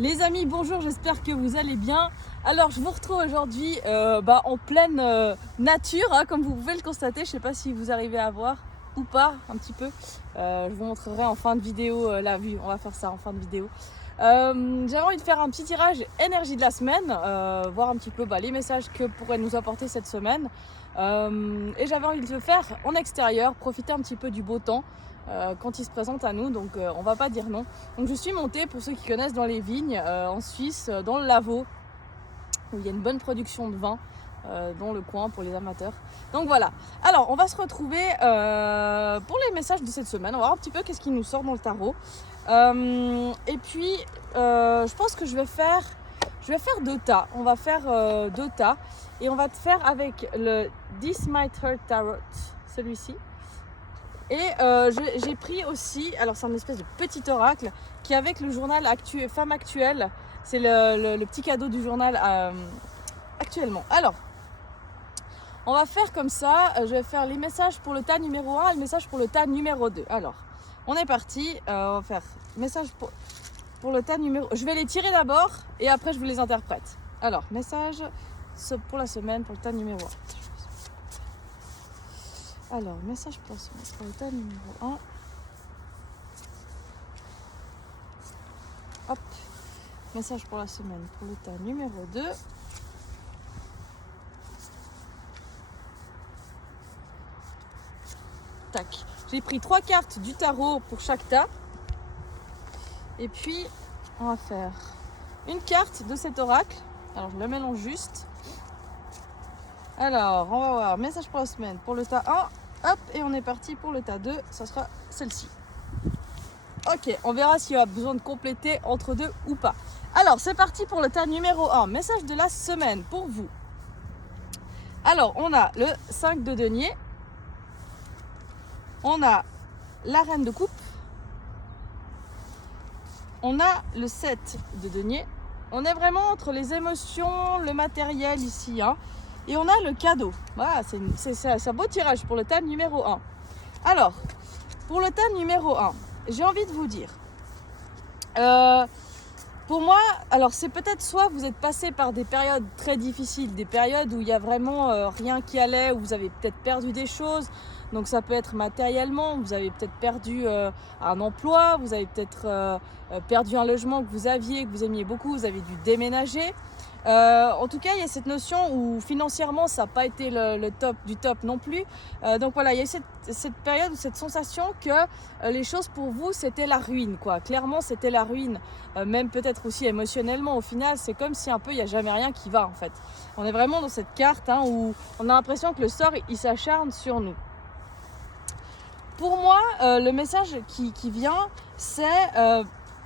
Les amis, bonjour, j'espère que vous allez bien. Alors, je vous retrouve aujourd'hui en pleine nature, hein, comme vous pouvez le constater. Je ne sais pas si vous arrivez à voir ou pas, un petit peu. Je vous montrerai en fin de vidéo la vue. On va faire ça en fin de vidéo. J'avais envie de faire un petit tirage énergie de la semaine, voir un petit peu les messages que pourrait nous apporter cette semaine. Et j'avais envie de le faire en extérieur, profiter un petit peu du beau temps. Quand il se présente à nous, donc on va pas dire non. Donc je suis montée, pour ceux qui connaissent, dans les vignes en Suisse, dans le Lavaux, où il y a une bonne production de vin dans le coin pour les amateurs. Donc voilà. Alors on va se retrouver pour les messages de cette semaine. On va voir un petit peu qu'est-ce qui nous sort dans le tarot. Et puis je pense que je vais faire deux tas. On va faire deux tas et on va te faire avec le This Might Hurt Tarot, celui-ci. Et j'ai pris aussi, alors c'est un espèce de petit oracle qui est avec le journal Femme Actuelle. C'est le petit cadeau du journal actuellement. Alors, on va faire comme ça. Je vais faire les messages pour le tas numéro 1 et le message pour le tas numéro 2. Alors, on est parti. On va faire message pour le tas numéro... Je vais les tirer d'abord et après je vous les interprète. Alors, message pour la semaine pour le tas numéro 1. Alors, message pour le tas numéro 1. Hop. Message pour la semaine pour le tas numéro 2. Tac. J'ai pris 3 cartes du tarot pour chaque tas. Et puis, on va faire une carte de cet oracle. Alors, je le mélange juste. Alors, on va voir. Message pour la semaine pour le tas 1. Hop, et on est parti pour le tas 2, ça sera celle-ci. Ok, on verra s'il y a besoin de compléter entre deux ou pas. Alors, c'est parti pour le tas numéro 1, message de la semaine pour vous. Alors, on a le 5 de denier, on a la reine de coupe, on a le 7 de denier, on est vraiment entre les émotions, le matériel ici, hein. Et on a le cadeau. Voilà, c'est un beau tirage pour le tas numéro 1. Alors, pour le tas numéro 1, j'ai envie de vous dire, pour moi, alors c'est peut-être soit vous êtes passé par des périodes très difficiles, des périodes où il n'y a vraiment rien qui allait, où vous avez peut-être perdu des choses. Donc ça peut être matériellement, vous avez peut-être perdu un emploi, vous avez peut-être perdu un logement que vous aviez, que vous aimiez beaucoup, vous avez dû déménager. En tout cas, il y a cette notion où financièrement, ça n'a pas été le top du top non plus. Donc voilà, il y a cette période ou cette sensation que les choses pour vous, c'était la ruine, quoi. Clairement, c'était la ruine. Même peut-être aussi émotionnellement, au final, c'est comme si un peu, il n'y a jamais rien qui va, en fait. On est vraiment dans cette carte où on a l'impression que le sort, il s'acharne sur nous. Pour moi, le message qui vient, c'est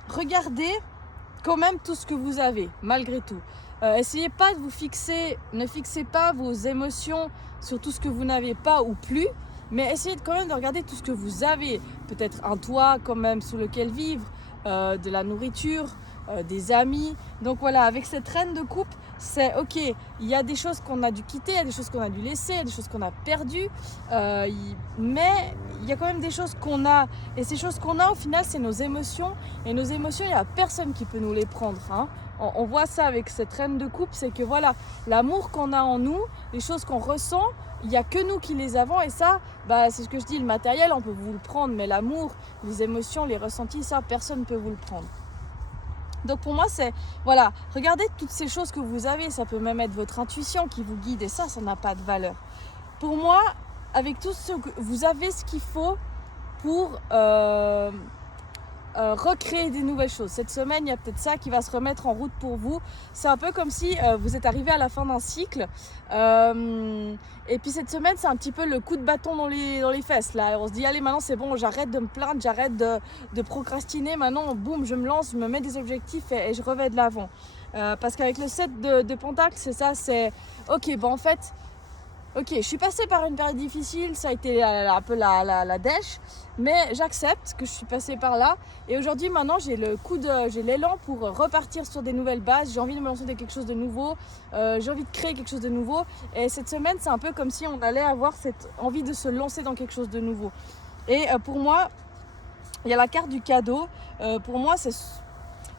regardez quand même tout ce que vous avez, malgré tout. Essayez pas de vous fixer, ne fixez pas vos émotions sur tout ce que vous n'avez pas ou plus, mais essayez quand même de regarder tout ce que vous avez. Peut-être un toit quand même sous lequel vivre, de la nourriture, des amis. Donc voilà, avec cette reine de coupe, c'est ok, il y a des choses qu'on a dû quitter, il y a des choses qu'on a dû laisser, il y a des choses qu'on a perdues, mais il y a quand même des choses qu'on a. Et ces choses qu'on a, au final, c'est nos émotions. Et nos émotions, il n'y a personne qui peut nous les prendre, hein. On voit ça avec cette reine de coupe, c'est que voilà, l'amour qu'on a en nous, les choses qu'on ressent, il n'y a que nous qui les avons. Et ça, c'est ce que je dis, le matériel, on peut vous le prendre, mais l'amour, les émotions, les ressentis, ça, personne ne peut vous le prendre. Donc pour moi, c'est, voilà, regardez toutes ces choses que vous avez, ça peut même être votre intuition qui vous guide, et ça n'a pas de valeur. Pour moi, avec tout ce que vous avez, ce qu'il faut pour recréer des nouvelles choses. Cette semaine, il y a peut-être ça qui va se remettre en route pour vous. C'est un peu comme si vous êtes arrivé à la fin d'un cycle. Et puis cette semaine, c'est un petit peu le coup de bâton dans les fesses. Là. On se dit, allez, maintenant c'est bon, j'arrête de me plaindre, j'arrête de procrastiner. Maintenant, boum, je me lance, je me mets des objectifs et je revais de l'avant. Parce qu'avec le 7 de Pentacle, c'est ça, c'est... Ok, en fait... Ok, je suis passée par une période difficile, ça a été un peu la dèche, mais j'accepte que je suis passée par là. Et aujourd'hui, maintenant, j'ai l'élan pour repartir sur des nouvelles bases. J'ai envie de me lancer dans quelque chose de nouveau. J'ai envie de créer quelque chose de nouveau. Et cette semaine, c'est un peu comme si on allait avoir cette envie de se lancer dans quelque chose de nouveau. Et pour moi, il y a la carte du cadeau. Pour moi,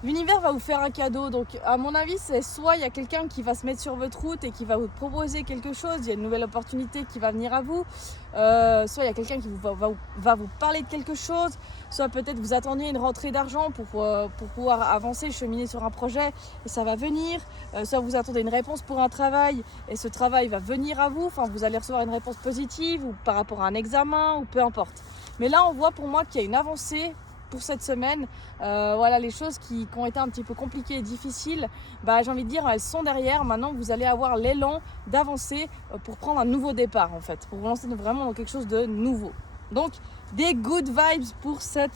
l'univers va vous faire un cadeau. Donc à mon avis, c'est soit il y a quelqu'un qui va se mettre sur votre route et qui va vous proposer quelque chose, il y a une nouvelle opportunité qui va venir à vous, soit il y a quelqu'un qui va vous parler de quelque chose, soit peut-être vous attendiez une rentrée d'argent pour pouvoir avancer, cheminer sur un projet et ça va venir, soit vous attendez une réponse pour un travail et ce travail va venir à vous, enfin vous allez recevoir une réponse positive ou par rapport à un examen ou peu importe. Mais là on voit pour moi qu'il y a une avancée pour cette semaine. Voilà, les choses qui ont été un petit peu compliquées et difficiles, j'ai envie de dire, elles sont derrière. Maintenant, vous allez avoir l'élan d'avancer pour prendre un nouveau départ, en fait, pour vous lancer vraiment dans quelque chose de nouveau. Donc, des good vibes pour cette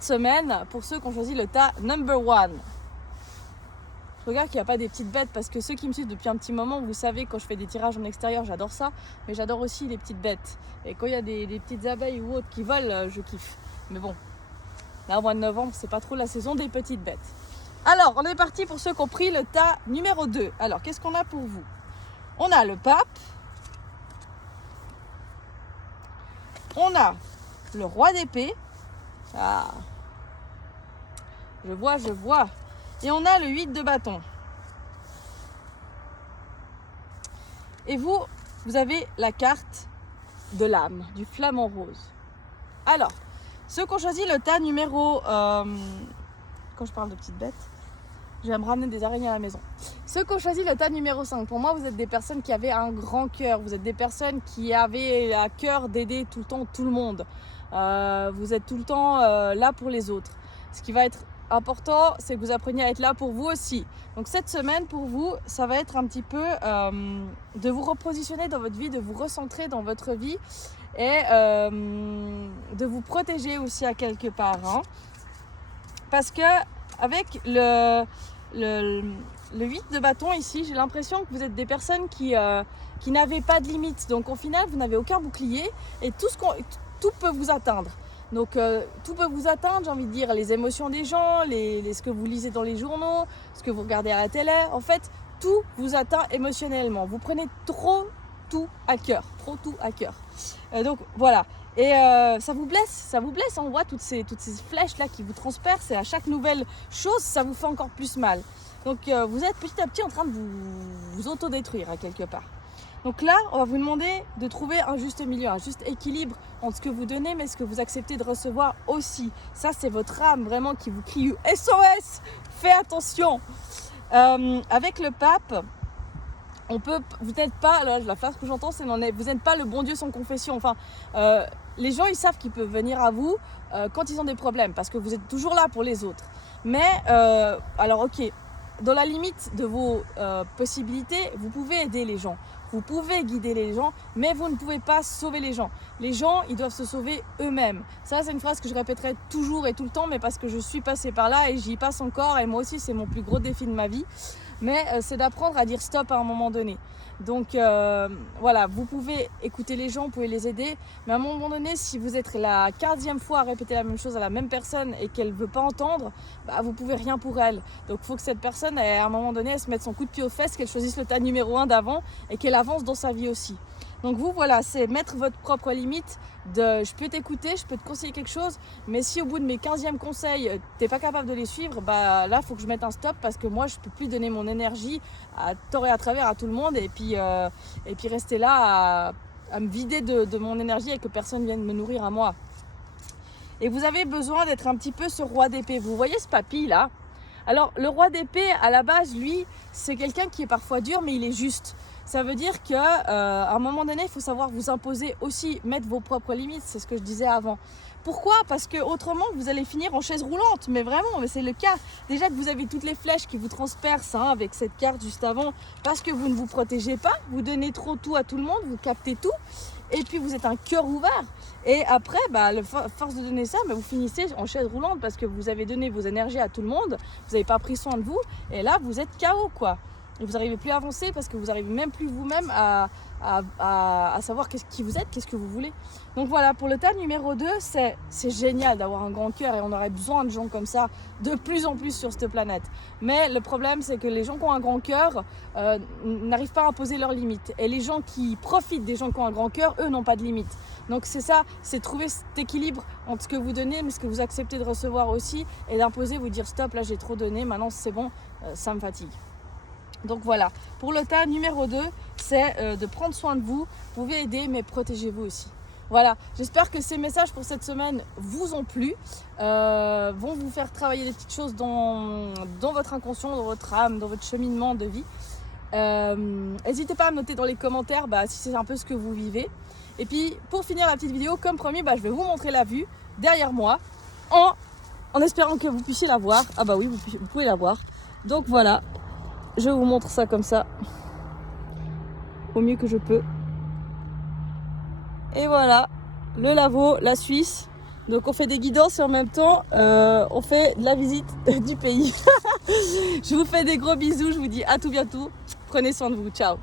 semaine, pour ceux qui ont choisi le tas number one. Je regarde qu'il n'y a pas des petites bêtes parce que ceux qui me suivent depuis un petit moment, vous savez, quand je fais des tirages en extérieur, j'adore ça, mais j'adore aussi les petites bêtes. Et quand il y a des petites abeilles ou autres qui volent, je kiffe. Mais bon, là au mois de novembre, c'est pas trop la saison des petites bêtes. Alors, on est parti pour ceux qui ont pris le tas numéro 2. Alors, qu'est-ce qu'on a pour vous? On a le pape, on a le roi d'épée, ah, je vois. Et on a le 8 de bâton. Et vous avez la carte de l'âme, du flamant rose. Alors, ceux qui ont choisi le tas numéro... quand je parle de petites bêtes, je vais me ramener des araignées à la maison. Ceux qui ont choisi le tas numéro 5, pour moi, vous êtes des personnes qui avaient un grand cœur. Vous êtes des personnes qui avaient à cœur d'aider tout le temps tout le monde. Vous êtes tout le temps là pour les autres. Ce qui va être important, c'est que vous appreniez à être là pour vous aussi. Donc cette semaine, pour vous, ça va être un petit peu de vous repositionner dans votre vie, de vous recentrer dans votre vie et de vous protéger aussi à quelque part. Hein. Parce que avec le 8 de bâton ici, j'ai l'impression que vous êtes des personnes qui n'avaient pas de limites. Donc au final, vous n'avez aucun bouclier et tout peut vous atteindre. Donc tout peut vous atteindre, j'ai envie de dire, les émotions des gens, ce que vous lisez dans les journaux, ce que vous regardez à la télé. En fait, tout vous atteint émotionnellement. Vous prenez trop tout à cœur. Donc voilà. Et ça vous blesse. On voit toutes ces flèches-là qui vous transpercent et à chaque nouvelle chose, ça vous fait encore plus mal. Donc vous êtes petit à petit en train de vous autodétruire à quelque part. Donc là, on va vous demander de trouver un juste milieu, un juste équilibre entre ce que vous donnez mais ce que vous acceptez de recevoir aussi. Ça, c'est votre âme vraiment qui vous crie SOS, fais attention. Avec le pape, vous n'êtes pas, alors la phrase que j'entends, c'est vous n'êtes pas le bon Dieu sans confession. Enfin, les gens, ils savent qu'ils peuvent venir à vous quand ils ont des problèmes parce que vous êtes toujours là pour les autres. Mais, alors ok, dans la limite de vos possibilités, vous pouvez aider les gens. Vous pouvez guider les gens, mais vous ne pouvez pas sauver les gens. Les gens, ils doivent se sauver eux-mêmes. Ça, c'est une phrase que je répéterai toujours et tout le temps, mais parce que je suis passée par là et j'y passe encore. Et moi aussi, c'est mon plus gros défi de ma vie. Mais c'est d'apprendre à dire stop à un moment donné. Donc voilà, vous pouvez écouter les gens, vous pouvez les aider. Mais à un moment donné, si vous êtes la 15e fois à répéter la même chose à la même personne et qu'elle ne veut pas entendre, vous ne pouvez rien pour elle. Donc il faut que cette personne, à un moment donné, elle se mette son coup de pied aux fesses, qu'elle choisisse le tas numéro 1 d'avant et qu'elle avance dans sa vie aussi. Donc vous, voilà, c'est mettre votre propre limite de je peux t'écouter, je peux te conseiller quelque chose, mais si au bout de mes 15e conseils, tu n'es pas capable de les suivre, là, il faut que je mette un stop parce que moi, je ne peux plus donner mon énergie à tort et à travers à tout le monde et puis rester là à me vider de mon énergie et que personne vienne me nourrir à moi. Et vous avez besoin d'être un petit peu ce roi d'épée. Vous voyez ce papy là ? Alors, le roi d'épée, à la base, lui, c'est quelqu'un qui est parfois dur, mais il est juste. Ça veut dire qu'à un moment donné, il faut savoir vous imposer aussi, mettre vos propres limites, c'est ce que je disais avant. Pourquoi ? Parce que autrement, vous allez finir en chaise roulante, mais vraiment, c'est le cas. Déjà que vous avez toutes les flèches qui vous transpercent avec cette carte juste avant, parce que vous ne vous protégez pas, vous donnez trop tout à tout le monde, vous captez tout, et puis vous êtes un cœur ouvert. Et après, force de donner ça, vous finissez en chaise roulante parce que vous avez donné vos énergies à tout le monde, vous n'avez pas pris soin de vous, et là, vous êtes KO, quoi. et vous n'arrivez plus à avancer parce que vous n'arrivez même plus vous-même à savoir qui vous êtes, qu'est-ce que vous voulez. Donc voilà, pour le tas numéro 2, c'est génial d'avoir un grand cœur et on aurait besoin de gens comme ça de plus en plus sur cette planète. Mais le problème, c'est que les gens qui ont un grand cœur n'arrivent pas à poser leurs limites. Et les gens qui profitent des gens qui ont un grand cœur, eux, n'ont pas de limites. Donc c'est ça, c'est trouver cet équilibre entre ce que vous donnez, mais ce que vous acceptez de recevoir aussi, et d'imposer, vous dire stop, là j'ai trop donné, maintenant c'est bon, ça me fatigue. Donc voilà, pour le tas numéro 2, c'est de prendre soin de vous. Vous pouvez aider, mais protégez-vous aussi. Voilà, j'espère que ces messages pour cette semaine vous ont plu, vont vous faire travailler des petites choses dans votre inconscient, dans votre âme, dans votre cheminement de vie. N'hésitez pas à me noter dans les commentaires si c'est un peu ce que vous vivez. Et puis pour finir la petite vidéo, comme promis, je vais vous montrer la vue derrière moi en espérant que vous puissiez la voir. Ah bah oui, vous pouvez la voir. Donc voilà, je vous montre ça comme ça, au mieux que je peux. Et voilà, le Lavaux, la Suisse. Donc on fait des guidances et en même temps, on fait de la visite du pays. Je vous fais des gros bisous, je vous dis à tout bientôt. Prenez soin de vous, ciao.